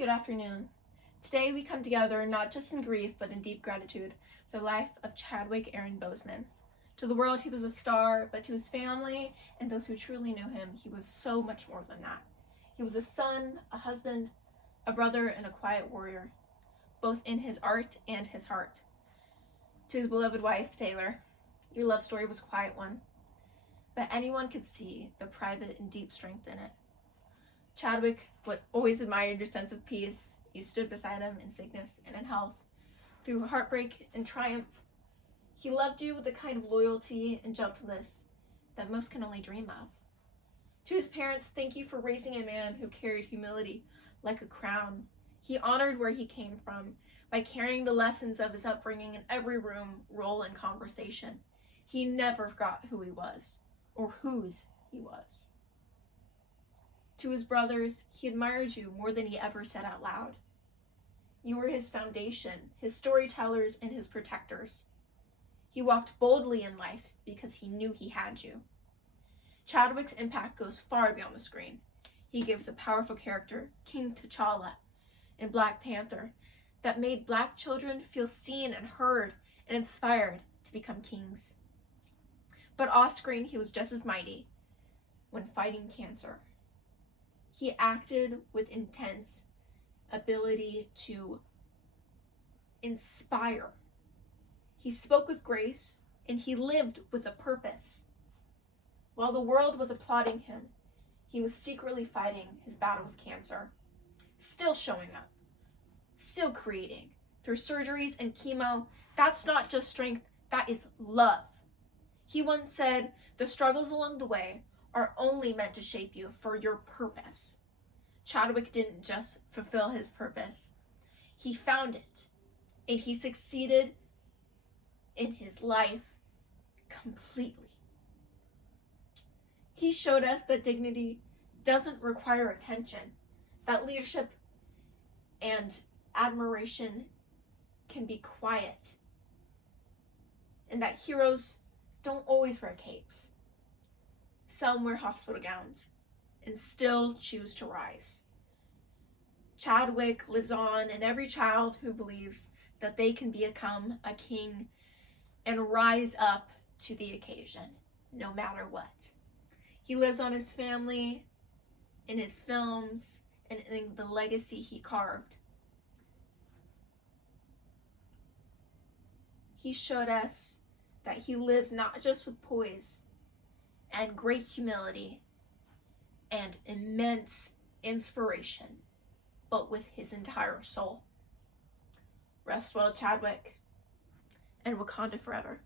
Good afternoon. Today we come together not just in grief but in deep gratitude for the life of Chadwick Boseman. To the world he was a star, but to his family and those who truly knew him, he was so much more than that. He was a son, a husband, a brother, and a quiet warrior, both in his art and his heart. To his beloved wife, Taylor, your love story was a quiet one, but anyone could see the private and deep strength in it. Chadwick always admired your sense of peace. You stood beside him in sickness and in health, through heartbreak and triumph. He loved you with the kind of loyalty and gentleness that most can only dream of. To his parents, thank you for raising a man who carried humility like a crown. He honored where he came from by carrying the lessons of his upbringing in every room, role, and conversation. He never forgot who he was or whose he was. To his brothers, he admired you more than he ever said out loud. You were his foundation, his storytellers, and his protectors. He walked boldly in life because he knew he had you. Chadwick's impact goes far beyond the screen. He gives a powerful character, King T'Challa, in Black Panther, that made Black children feel seen and heard and inspired to become kings. But off-screen, he was just as mighty when fighting cancer. He acted with intense ability to inspire. He spoke with grace, and he lived with a purpose. While the world was applauding him, he was secretly fighting his battle with cancer, still showing up, still creating. Through surgeries and chemo, that's not just strength, that is love. He once said, "The struggles along the way are only meant to shape you for your purpose." Chadwick didn't just fulfill his purpose. He found it, and he succeeded in his life completely. He showed us that dignity doesn't require attention, that leadership and admiration can be quiet, and that heroes don't always wear capes. Some wear hospital gowns and still choose to rise. Chadwick lives on in every child who believes that they can become a king and rise up to the occasion, no matter what. He lives on his family, in his films, and in the legacy he carved. He showed us that he lives not just with poise and great humility and immense inspiration, but with his entire soul. Rest well, Chadwick, and Wakanda forever.